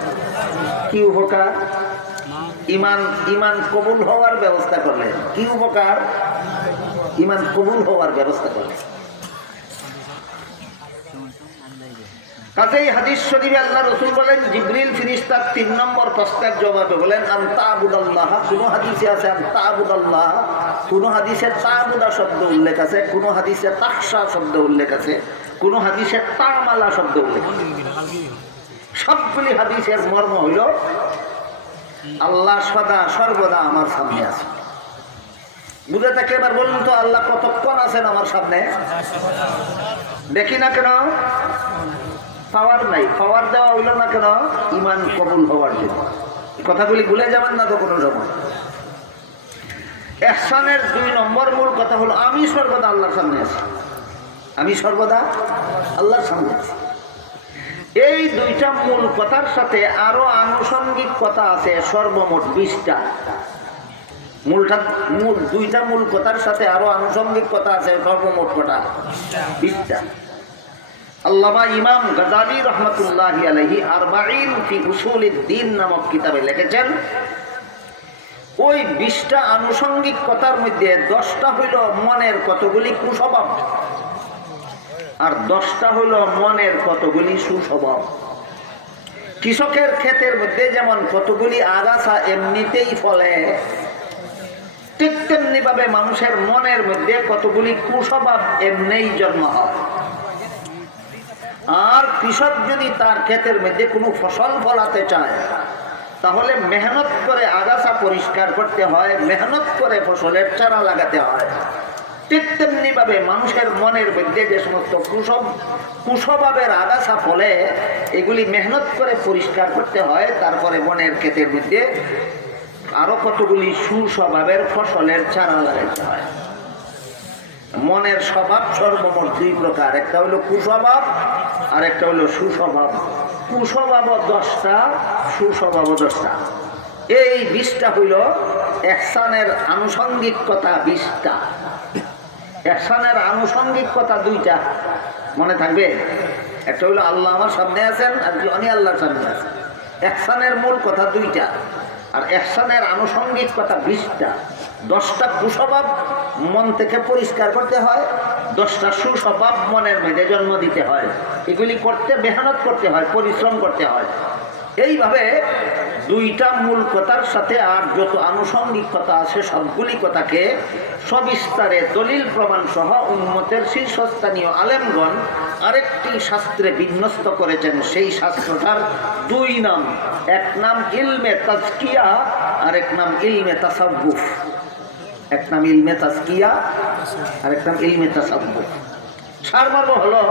কি উপকার? ঈমান কবুল হওয়ার ব্যবস্থা করলেন। কি উপকার? ঈমান কবুল হওয়ার ব্যবস্থা করলেন। কাজেই হাদিস শরীফে আল্লাহ রাসূল বলেন, জিবরিল ফেরেশতার 3 নম্বর প্রশ্নের জবাবে বলেন আনতা আবুদাল্লাহ। কোন হাদিসে আছে আনতা আবুদাল্লাহ, কোন হাদিসে তাবুদা শব্দ উল্লেখ আছে, কোন হাদিসে তাখশা শব্দ উল্লেখ আছে, কোন হাদিসে তামালা শব্দ উল্লেখ আছে। সবগুলি হাদিসের মর্ম হইল আল্লাহ সদা সর্বদা আমার সামনে আছে। বুঝে থাকে? এবার বলুন তো, আল্লাহ কতক্ষণ আছেন আমার সামনে? দেখি না কেন? পাওয়ার নাই, পাওয়ার দেওয়া হইল না কেন? ঈমান কবুল হওয়ার জন্য। কথাগুলি ভুলে যাবেন না তো কোনো সময়। ইহসানের 2 নম্বর মূল কথা হলো আমি সর্বদা আল্লাহর সামনে আছি। আমি সর্বদা আল্লাহর সামনে আছি। এই 2টা মূল কথার সাথে আরো আনুষঙ্গিক কথা আছে সর্বমোট 20টা। 2টা মূল কথার সাথে আরো আনুষঙ্গিক কথা আছে সর্বমোট কটা? 20টা। আল্লামা ইমাম গাজালি রহমতুল্লাহি আলাইহি আরবাঈন ফি উসুলিদ দ্বীন নামক কিতাবে লিখেছেন, ওই 20টা আনুষঙ্গিক কথার মধ্যে 10টা হইল মনের কতগুলি কুস্বভাব আর 10টা হইল মনের কতগুলি সুস্বভাব। কৃষকের ক্ষেতের মধ্যে যেমন কতগুলি আগাছা এমনিতেই ফলে, ঠিক তেমনি ভাবে মানুষের মনের মধ্যে কতগুলি কুস্বভাব এমনিই জন্ম হয়। আর কৃষক যদি তার ক্ষেতের মধ্যে কোনো ফসল ফলাতে চায় তাহলে মেহনত করে আগাছা পরিষ্কার করতে হয়, মেহনত করে ফসলের চারা লাগাতে হয়। ঠিক তেমনি ভাবে মানুষের মনের মধ্যে যে সমস্ত কুস্বভাবের আগাছা ফলে এগুলি মেহনত করে পরিষ্কার করতে হয়। তারপরে মনের ক্ষেতের মধ্যে আরো কতগুলি সুস্বভাবের ফসলের চারা লাগাতে হয়। মনের স্বভাব সর্বমোট 2 প্রকার, একটা হলো কুস্বভাব আর একটা হলো সুস্বভাব। কুস্বভাব 10টা, সুস্বভাব 10টা। এই 20টা হইল ইহসানের আনুষঙ্গিক কথা 20টা। ইহসানের আনুষঙ্গিক কথা 2টা, মনে থাকবে? একটা হইলো আল্লাহ আমার সামনে আছেন আর আমি আল্লাহর সামনে আছি। ইহসানের মূল কথা 2টা আর ইহসানের আনুষঙ্গিক কথা 20টা। 10টা কুস্বভাব মন থেকে পরিষ্কার করতে হয়, 10টা সুস্বভাব মনের মধ্যে জন্ম দিতে হয়। এগুলি করতে মেহনত করতে হয়, পরিশ্রম করতে হয়। এইভাবে 2টা মূল কথার সাথে আর যত আনুষঙ্গিক কথা আছে সবগুলি কথাকে সবিস্তারে দলিল প্রমাণ সহ উম্মতের শীর্ষস্থানীয় আলেমগণ আরেকটি শাস্ত্রে বিন্যস্ত করেছেন। সেই শাস্ত্রটার 2 নাম, এক নাম ইলমে তাজকিয়া আর এক নাম ইলমে তাসাব্বুফ। এক নাম ইলমে তাজকিয়া আর এক নাম ইলমে তাসাব্বুফ। সারমর্ম হলো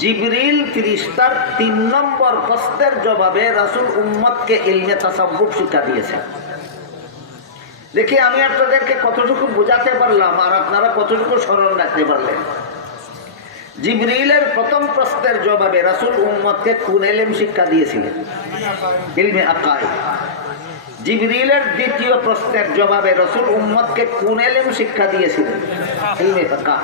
জিবরিল ফেরেশতার 3 নম্বর প্রশ্নের জবাবে রাসূল উম্মতকে ইলমে তাসাব্বুফ শিক্ষা দিয়েছেন। দেখি আমি আপনাদেরকে কতটুকু বোঝাতে পারলাম আর আপনারা কতটুকু স্মরণ রাখতে পারলেন। জিবরিলের প্রথম প্রশ্নের জবাবে রাসূল উম্মতকে কোন ইলম শিক্ষা দিয়েছিলেন? ইলমে আকাইদ। জিবরিলের দ্বিতীয় প্রশ্নের জবাবে রাসূল উম্মতকে কোন ইলম শিক্ষা দিয়েছিলেন? ইলমে ফিকহ।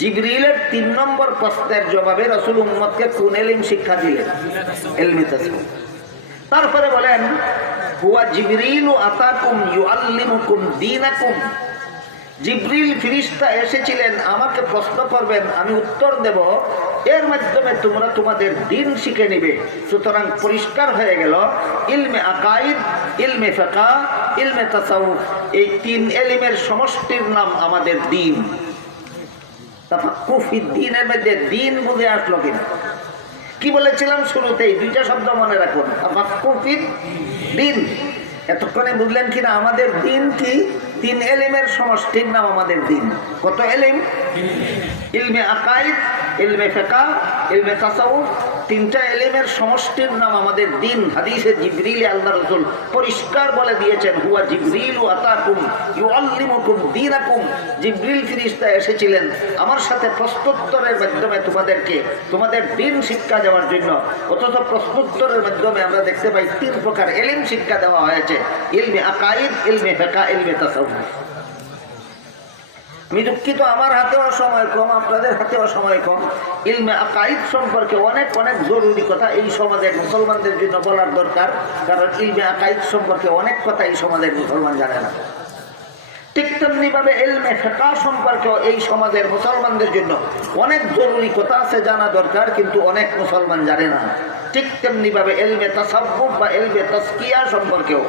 জিবরিলের 3 নম্বর প্রশ্নের জবাবে রাসূল উম্মতকে কোন ইলম শিক্ষা দিলেন? ইলমে তাসবিহ। তারপরে বলেন হুয়া জিবরিলু আতাকুম ইউআল্লিমুকুম দীনাকুম। জিবরিল ফেরেশতা এসেছিলেন আমাকে প্রশ্ন করবেন, আমি উত্তর দেব, এর মাধ্যমে তোমরা তোমাদের দ্বীন শিখে নেবে। সুতরাং পরিষ্কার হয়ে গেল ইলমে আকাইদ, ইলমে ফিকহ, ইলমে তাসাউফ, এই 3 ইলমের সমষ্টির নাম আমাদের দ্বীন। তাফাক্কুহ ফি দ্বীনের মধ্যে দ্বীন বুঝে আসলো কিনা? কি বলেছিলাম শুরুতেই? 2টা শব্দ মনে রাখুন, তাফাক্কুহ ফি দ্বীন। এতক্ষণে বুঝলেন কিনা আমাদের দ্বীন কি? 3 ইলমের সমষ্টির নাম আমাদের দ্বীন। কত ইলম? ইলমে আকাইদ, ইলমে ফিকহ, ইলমে তাসাউফ, তিনটা এলিমের সমষ্টির নাম আমাদের দিন। হাদিসে জিবরিল আল্লাহ রাসূল পরিষ্কার বলে দিয়েছেন, হুয়া জিবরিল আতাকুম ইউআল্লিমুকুম দীনাকুম। জিবরিল ফেরেশতা এসেছিলেন আমার সাথে প্রশ্নোত্তরের মাধ্যমে তোমাদের দিন শিক্ষা দেওয়ার জন্য। অথচ প্রশ্নোত্তরের মাধ্যমে আমরা দেখতে পাই 3 প্রকার এলিম শিক্ষা দেওয়া হয়েছে, ইলমে আকাইদ, ইলমে ফিকহ, ইলমে তাসাউফ। আমি দুঃখিত, আমার হাতেও সময় কম, আপনাদের হাতেও সময় কম। ইলমে আকাইদ সম্পর্কে অনেক অনেক জরুরি কথা এই সমাজের মুসলমানদের জন্য বলার দরকার, কারণ ইলমে আকাইদ সম্পর্কে অনেক কথা এই সমাজের মুসলমান জানে না। ঠিক তেমনিভাবে ইলমে ফিকহ সম্পর্কেও এই সমাজের মুসলমানদের জন্য অনেক জরুরি কথা আছে জানা দরকার, কিন্তু অনেক মুসলমান জানে না। ঠিক তেমনিভাবে ইলমে তাসাব্বুফ বা ইলমে তাসকিয়া সম্পর্কেও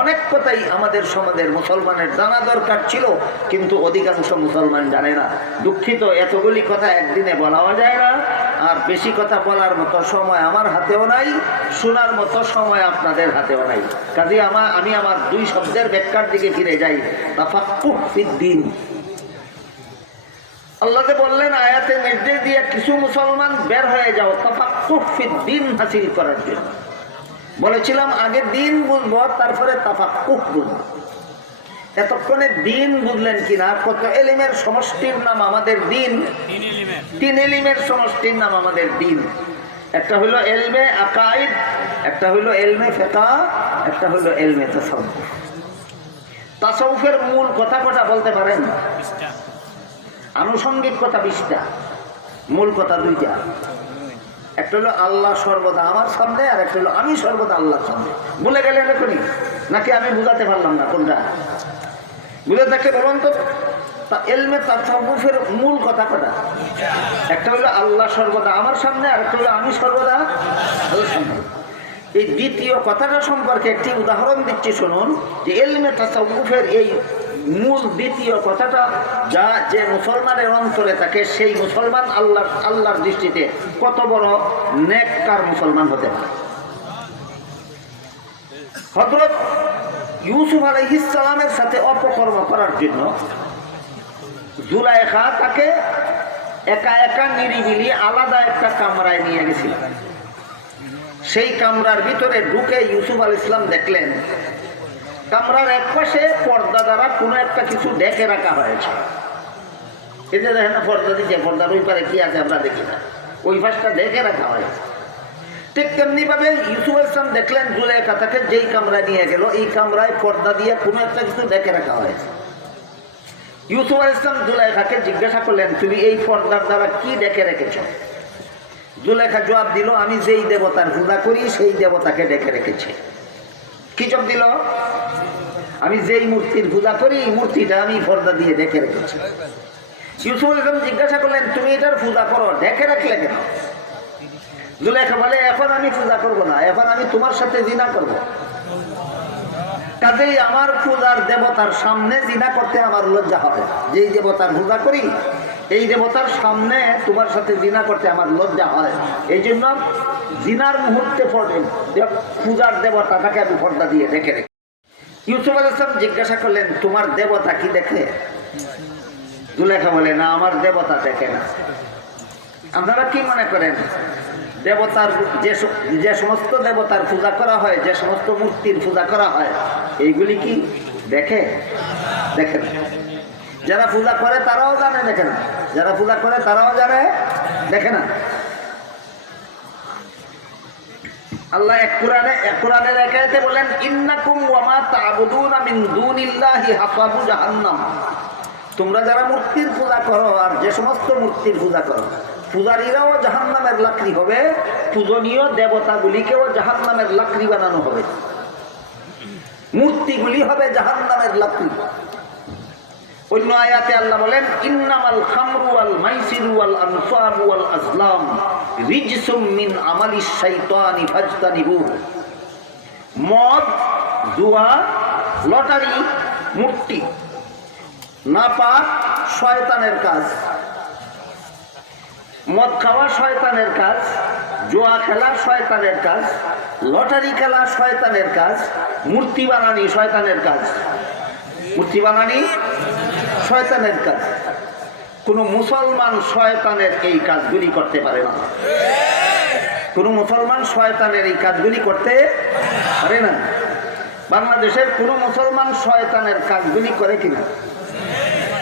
অনেক কথাই আমাদের সমাজের মুসলমানের জানা দরকার ছিল, কিন্তু অধিকাংশ মুসলমান জানে না। দুঃখিত, এতগুলি কথা একদিনে বলাও যায় না, আর বেশি কথা বলার মতো সময় আমার হাতেও নাই, শোনার মতো সময় আপনাদের হাতেও নাই। কাজে আমি আমার 2 শব্দের ব্যাখ্যার দিকে ফিরে যাই। তাফাক্কুহ ফিদ্দীন। আল্লাহ যে বললেন আয়াতে নির্দেশ দিয়ে কিছু মুসলমান বের হয়ে যাও তাফাক্কুহ ফিদ্দীন হাসিল করার জন্য। বলেছিলাম আগে দিন বুঝবো, তারপরে তাফাক্কুহ বুঝবো। এতক্ষণে দিন বুঝলেন কিনা? কত এলিমের সমষ্টির নাম আমাদের দিন? 3 এলিমের সমষ্টির নাম আমাদের দিন। একটা হলো ইলমে আকাইদ, একটা হলো ইলমে ফিকহ, একটা হলো ইলমে তাসাউফ। তাসাউফের মূল কথা কটা বলতে পারেন? আনুষঙ্গিক কথা 20টা, মূল কথা 2টা। একটা হলো আল্লাহ সর্বদা আমার সামনে, আর একটা হলো আমি সর্বদা আল্লাহর সামনে। ভুলে গেলেন এখনই নাকি আমি বুঝাতে পারলাম না? কোনটা বুঝে থাকে বলুন তো? ইলমে তাসাউফের মূল কথা কটা? একটা হলো আল্লাহ সর্বদা আমার সামনে, আর একটা হলো আমি সর্বদা আল্লাহর সামনে। এই দ্বিতীয় কথাটা সম্পর্কে একটি উদাহরণ দিচ্ছি, শুনুন। যে ইলমে তাসাউফের এই মূল দ্বিতীয় কথাটা যে মুসলমানের অন্তরে থাকে, সেই মুসলমান আল্লাহর দৃষ্টিতে কত বড় নেককার মুসলমান হতে পারে। হযরত ইউসুফ আলাইহিস সালামের সাথে অপকর্ম করার জন্য জুলাইখা তাকে একা একা নিরিবিলি আলাদা একটা কামরায় নিয়ে গেছিল। সেই কামরার ভিতরে ঢুকে ইউসুফ আলাইহিস সালাম দেখলেন কামরার এক পাশে পর্দা দ্বারা কোনো একটা কিছু ঢেকে রাখা হয়েছে। এই যে দেখেন না পর্দা দিচ্ছে, পর্দার ওই পারে কি আছে আমরা দেখি না, ওই পাশটা ঢেকে রাখা হয়েছে। ঠিক তেমনি ভাবে ইউসুফ আলাইহিস সালাম দেখলেন জুলাইখা তাকে যেই কামরায় নিয়ে গেল, এই কামরায় পর্দা দিয়ে কোনো একটা কিছু ঢেকে রাখা হয়েছে। ইউসুফ আলাইহিস সালাম জুলাইখাকে জিজ্ঞাসা করলেন, তুমি এই পর্দার দ্বারা কি ঢেকে রেখেছ? জুলাইখা জবাব দিল, আমি যেই দেবতার পূজা করি সেই দেবতাকে ঢেকে রেখেছি। কি জবাব দিল? আমি যেই মূর্তির পূজা করি এই মূর্তিটা আমি পর্দা দিয়ে ঢেকে রেখেছি। ইউসুফ আলাইহিস সালাম জিজ্ঞাসা করলেন, তুমি এটার পূজা করো, ঢেকে রাখলে কেন? জুলাইখা বলে, এখন আমি পূজা করব না, এখন আমি তোমার সাথে জিনা করব। কাজেই আমার পূজার দেবতার সামনে জিনা করতে আমার লজ্জা হবে। যেই দেবতার পূজা করি এই দেবতার সামনে তোমার সাথে জিনা করতে আমার লজ্জা হয়। এই জন্য জিনার মুহূর্তে পূজার দেবতাটাকে আমি পর্দা দিয়ে ঢেকে রেখে। ইউসুফ আলাইহিস সালাম জিজ্ঞাসা করলেন, তোমার দেবতা কি দেখে? জুলাইখা বলে, না, আমার দেবতা দেখে না। আপনারা কি মনে করেন দেবতার যে সমস্ত দেবতার পূজা করা হয়, যে সমস্ত মূর্তির পূজা করা হয়, এইগুলি কি দেখে? দেখে না। যারা পূজা করে তারাও জানে দেখে না, যারা পূজা করে তারাও জানে দেখে না। আল্লাহ এক কোরআনের এক আয়াতে বলেন, ইন্নাকুম ওয়া মা তা'বুদুনা মিন দুনিল্লাহি হাসাবু জাহান্নাম। তোমরা যারা মূর্তির পূজা করো আর যে সমস্ত মূর্তির পূজা করো, পূজারীরাও জাহান্নামের লাকড়ি হবে, পূজনীয় দেবতাগুলিকেও জাহান্নামের লাকড়ি বানানো হবে, মূর্তিগুলি হবে জাহান্নামের লাকড়ি। অন্য আয়াতে আল্লাহ বলেন, ইন্নামাল খামরু ওয়াল মাইসিরু ওয়াল আনসাবু ওয়াল আজলাম রিজসুম মিন আমালিশ শাইতানি ফাজতানিবুহু। মদ, জুয়া, লটারি, মূর্তি, নাপাক শয়তানের কাজ। মদ খাওয়া শয়তানের কাজ, জুয়া খেলা শয়তানের কাজ, লটারি খেলা শয়তানের কাজ, মূর্তি বানানি শয়তানের কাজ। মূর্তি বানানি শয়তানের কাজ। কোন মুসলমান শয়তানের এই কাজগুলি করতে পারে না। কোনো মুসলমান শয়তানের এই কাজগুলি করতে পারে না। বাংলাদেশের কোনো মুসলমান শয়তানের কাজগুলি করে কিনা?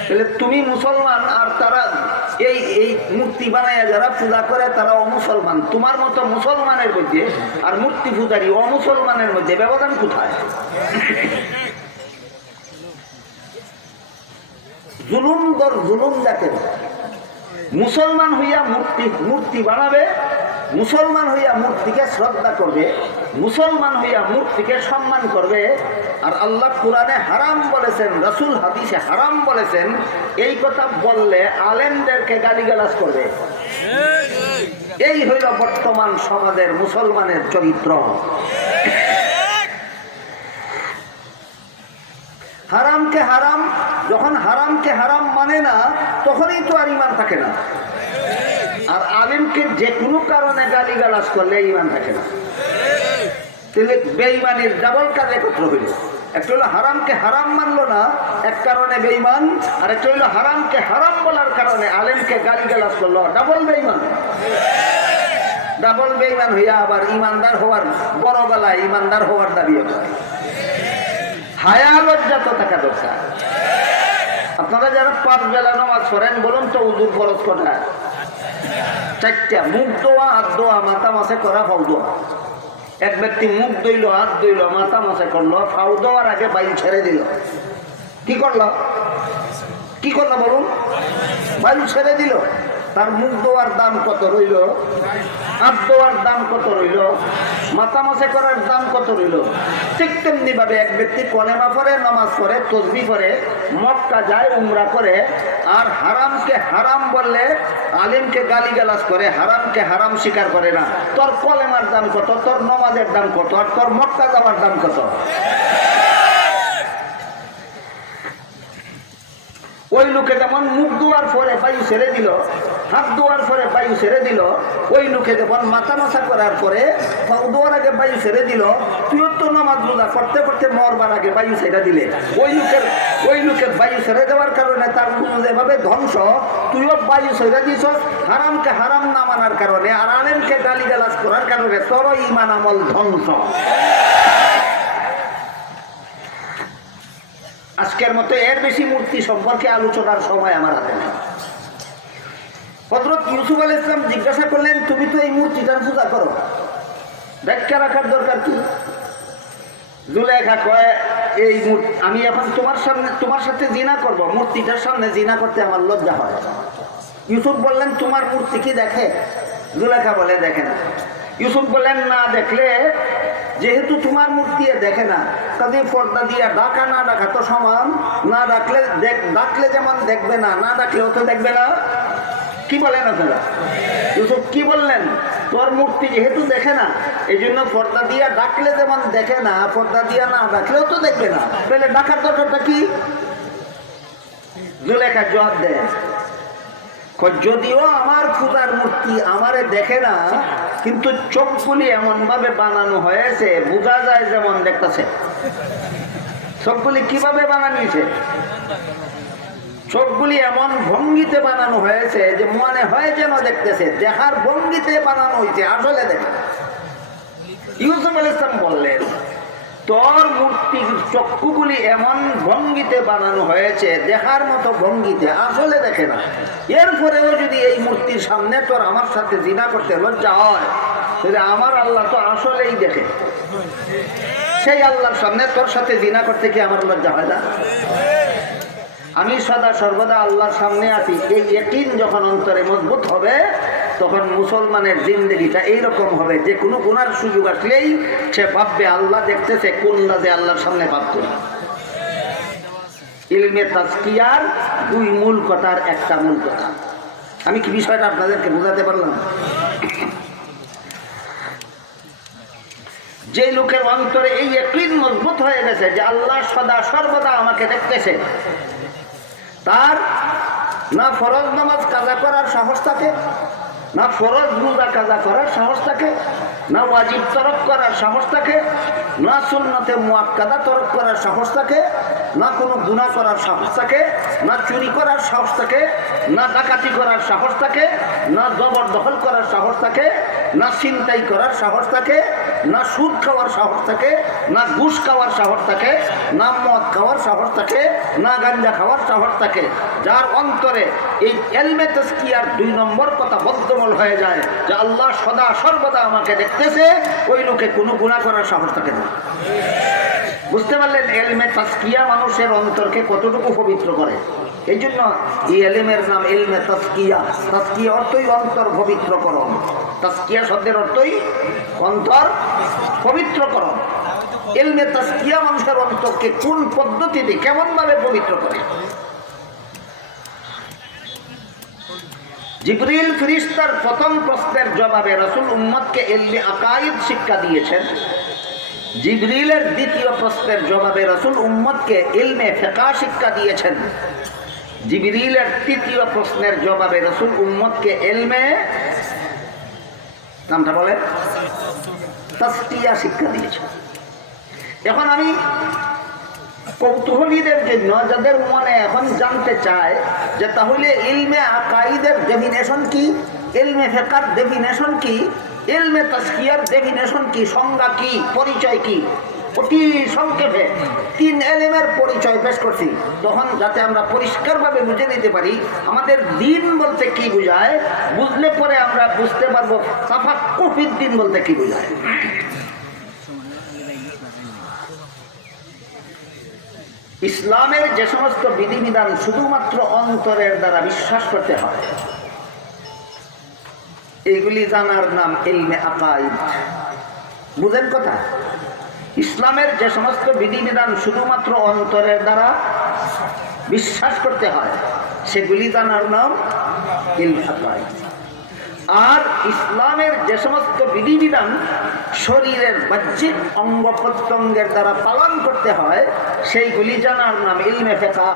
তাহলে তুমি মুসলমান আর তারা এই এই মূর্তি বানাইয়া যারা পূজা করে তারা অমুসলমান। তোমার মতো মুসলমানের মধ্যে আর মূর্তি পূজারী অমুসলমানের মধ্যে ব্যবধান কোথায়? জুলুম দর জুলুম দেখে। মুসলমান হইয়া মূর্তি বানাবে, মুসলমান হইয়া মূর্তিকে শ্রদ্ধা করবে, মুসলমান হইয়া মূর্তিকে সম্মান করবে। আর আল্লাহ কোরআনে হারাম বলেছেন, রাসূল হাদিসে হারাম বলেছেন। এই কথা বললে আলেমদেরকে গালিগালাজ করবে। এই হইল বর্তমান সমাজের মুসলমানের চরিত্র। হারামকে হারাম, যখন হারামকে হারাম মানে না তখনই তো আর ঈমান থাকে না। আর আলেমকে যে কোনো কারণে গালিগালাজ করলে ঈমান থাকে না। তাহলে বেঈমানের ডাবল কাজ একত্র হইল। একটা হলো হারামকে হারাম মানলো না, এক কারণে বেঈমান। আর একটা হলো হারামকে হারাম বলার কারণে আলেমকে গালিগালাজ করলো, ডাবল বেঈমান। ডাবল বেঈমান হইয়া আবার ইমানদার হওয়ার বড় গলায় ইমানদার হওয়ার দাবিও করে। হায়া লজ্জা তো থাকা দরকার। আপনারা যারা 5 বেলা নামাজ পড়েন বলুন তো উযুর ফরজ কটা? 4টা। মুখ দোয়া, হাত দোয়া, মাথা মাসে করা, ফাউ দোয়া। এক ব্যক্তি মুখ ধুইল, হাত ধুইল, মাথা মাসে করলো, ফাউ দেওয়ার আগে বায়ু ছেড়ে দিল। কি করলো? কি করলো বলুন? বায়ু ছেড়ে দিল। তার মুখ দেওয়ার দাম কত রইল? হাত দেওয়ার দাম কত রইল? মাথা মাসে করার দাম কত রইল? ঠিক তেমনি ভাবে এক ব্যক্তি কলেমা পড়ে, নামাজ পড়ে, তসবিহ পড়ে, মক্কা যায়, উমরা করে, আর হারামকে হারাম বললে আলেমকে গালিগালাজ করে, হারামকে হারাম স্বীকার করে না। তোর কলেমার দাম কত? তোর নামাজের দাম কত? আর তোর মক্কা যাওয়ার দাম কত? ওই লোকে যেমন মুখ ধোয়ার পরে বায়ু ছেড়ে দিল, হাত ধোয়ার পরে বায়ু ছেড়ে দিল, ওই লোকে যেমন মাথা মাথা করার পরে পাউ ধোয়ার আগে বায়ু ছেড়ে দিল, তুইও তো নামাজ রোজা করতে করতে মরবার আগে বায়ু ছেড়ে দিলে। ওই লোকের বায়ু ছেড়ে দেওয়ার কারণে তার যেভাবে ধ্বংস, তুইও বায়ু ছেড়ে দিছ হারামকে হারাম না মানার কারণে, আর আলেমকে গালিগালাজ করার কারণে তোর ঈমান আমল ধ্বংস। আজকের মতো এর বেশি মূর্তি সম্পর্কে আলোচনার সময় আমার হাতে নেই। হযরত ইউসুফ আলাইহিস সালাম জিজ্ঞাসা করলেন, তুমি তো এই মূর্তিটার পূজা করো, ব্যাখ্যা রাখার দরকার কি? জুলেখা কয়, এই আমি এখন তোমার সাথে জিনা করব, মূর্তিটার সামনে জিনা করতে আমার লজ্জা হয়। ইউসুফ বললেন, তোমার মূর্তি কি দেখে? জুলেখা বলে, দেখে না। ইউসুফ বললেন, না দেখলে, যেহেতু তোমার মূর্তি দেখে না, কাজে পর্দা দিয়া ডাকা না ডাকা তো সমান। না ডাকলে ডাকলে যেমন দেখবে না, না ডাকলেও তো দেখবে না। কি বলেন আপনারা? ইউসুফ কি বললেন? তোর মূর্তি যেহেতু দেখে না, এই জন্য পর্দা দিয়া ডাকলে যেমন দেখে না, পর্দা দিয়া না ডাকলেও তো দেখবে না, তাহলে ডাকার দরকারটা কি? জুলেখা জবাব দেয়, যদিও আমার পূজার মূর্তি আমারে দেখে না, কিন্তু চোখগুলি এমন ভাবে বানানো হয়েছে বোঝা যায় যেমন দেখতেছে। চোখগুলি কিভাবে বানানো হয়েছে? চোখগুলি এমন ভঙ্গিতে বানানো হয়েছে যে মনে হয় যেন দেখতেছে, দেখার ভঙ্গিতে বানানো হয়েছে, আসলে দেখে। ইউসুফ আলাইহিস সালাম বললেন, তোর মূর্তির চক্ষুগুলি এমন ভঙ্গিতে বানানো হয়েছে, দেখার মতো ভঙ্গিতে, আসলে দেখে না। এরপরেও যদি এই মূর্তির সামনে তোর আমার সাথে জিনা করতে লজ্জা হয়, তাহলে আমার আল্লাহ তো আসলেই দেখে। সেই আল্লাহর সামনে তোর সাথে জিনা করতে কি আমার লজ্জা হয় না? আমি সদা সর্বদা আল্লাহর সামনে আছি, এই ইয়াকিন যখন অন্তরে মজবুত হবে, তখন মুসলমানের জিন্দেগিটা এইরকম হবে যে কোনো গুনার সুযোগ আসলেই সে ভাববে আল্লাহ দেখতেছে, কোন লাজে আল্লাহর সামনে পাপ করি। ইলমে তাজকিয়ার 2 মূল কথার একটা মূল কথা। আমি কি বিষয়টা আপনাদেরকে বোঝাতে পারলাম? যে লোকের অন্তরে এই ইয়াকিন মজবুত হয়ে গেছে যে আল্লাহ সদা সর্বদা আমাকে দেখতেছে, তার না ফরজ নামাজ কাজা করার সাহস থাকে, না ফরজ রোজা কাজা করার সাহস থাকে, না ওয়াজিব তরক করার সাহস থাকে, না সুন্নতে মুআক্কাদা তরক করার সাহস থাকে, না কোনো গুনাহ করার সাহস থাকে, না চুরি করার সাহস থাকে, না ডাকাতি করার সাহস থাকে, না জবরদখল করার সাহস থাকে, না ছিনতাই করার সাহস থাকে, না সুদ খাওয়ার সাহস থাকে, না ঘুষ খাওয়ার সাহস থাকে, না মদ খাওয়ার সাহস থাকে, না গাঞ্জা খাওয়ার সাহস থাকে। যার অন্তরে এই ইলমে তাজকিয়ার 2 নম্বর কথা বদ্ধমূল হয়ে যায় যে আল্লাহ সদা সর্বদা আমাকে দেখতেছে, ওই লোকে কোনো গুনাহ করার সাহস থাকে না। বুঝতে পারলেন ইলমে তাজকিয়া মানুষের অন্তরকে কতটুকু পবিত্র করে? এই জন্য এই ইলমের নাম ইলমে তাজকিয়া। তাজকিয়া অর্থই অন্তর পবিত্রকরণ। তাজকিয়া শব্দের অর্থই অন্তর পবিত্রকরণ। ইলমে তাজকিয়া মানুষের অন্তরকে কোন পদ্ধতিতে কেমন ভাবে পবিত্র করে? জিবরিল ফেরেশতার প্রথম প্রশ্নের জবাবে রাসূল উম্মতকে ইলমে আকাইদ শিক্ষা দিয়েছেন। জিবরিলের দ্বিতীয় প্রশ্নের জবাবে রাসূল উম্মতকে ইলমে ফিকহ শিক্ষা দিয়েছেন। জিবরিলের তৃতীয় প্রশ্নের জবাবে রাসূল উম্মতকে ইলমে নামটা বলে তাসকিয়া শিক্ষা দিয়েছেন। এখন আমি কৌতূহলীদের জন্য যাদের মনে এখন জানতে চায় যে তাহলে ইলমে আকাইদের ডেফিনেশন কি, ইলমে ফিকহর ডেফিনেশন কি, ইলমে তাজকিয়ার ডেফিনেশন কি, সংজ্ঞা কি, পরিচয় কি, অতি সংক্ষেপে 3 ইলমের পরিচয় পেশ করছি। তখন যাতে আমরা পরিষ্কারভাবে বুঝে নিতে পারি আমাদের দিন বলতে কি বোঝায়, বুঝলে পরে আমরা বুঝতে পারবো তাফাক্কুহ ফিদ্দিন বলতে কি বোঝায়। ইসলামের যে সমস্ত বিধিবিধান শুধুমাত্র অন্তরের দ্বারা বিশ্বাস করতে হয়, এইগুলি জানার নাম ইলমে আকাইদ। বুঝেন কথা? ইসলামের যে সমস্ত বিধিবিধান শুধুমাত্র অন্তরের দ্বারা বিশ্বাস করতে হয়, সেগুলি জানার নাম ইলমে আকাইদ। আর ইসলামের যে সমস্ত বিধিবিধান শরীরের বাহ্যিক অঙ্গ প্রত্যঙ্গের দ্বারা পালন করতে হয়, সেইগুলি জানার নাম ইলমে ফিকহ।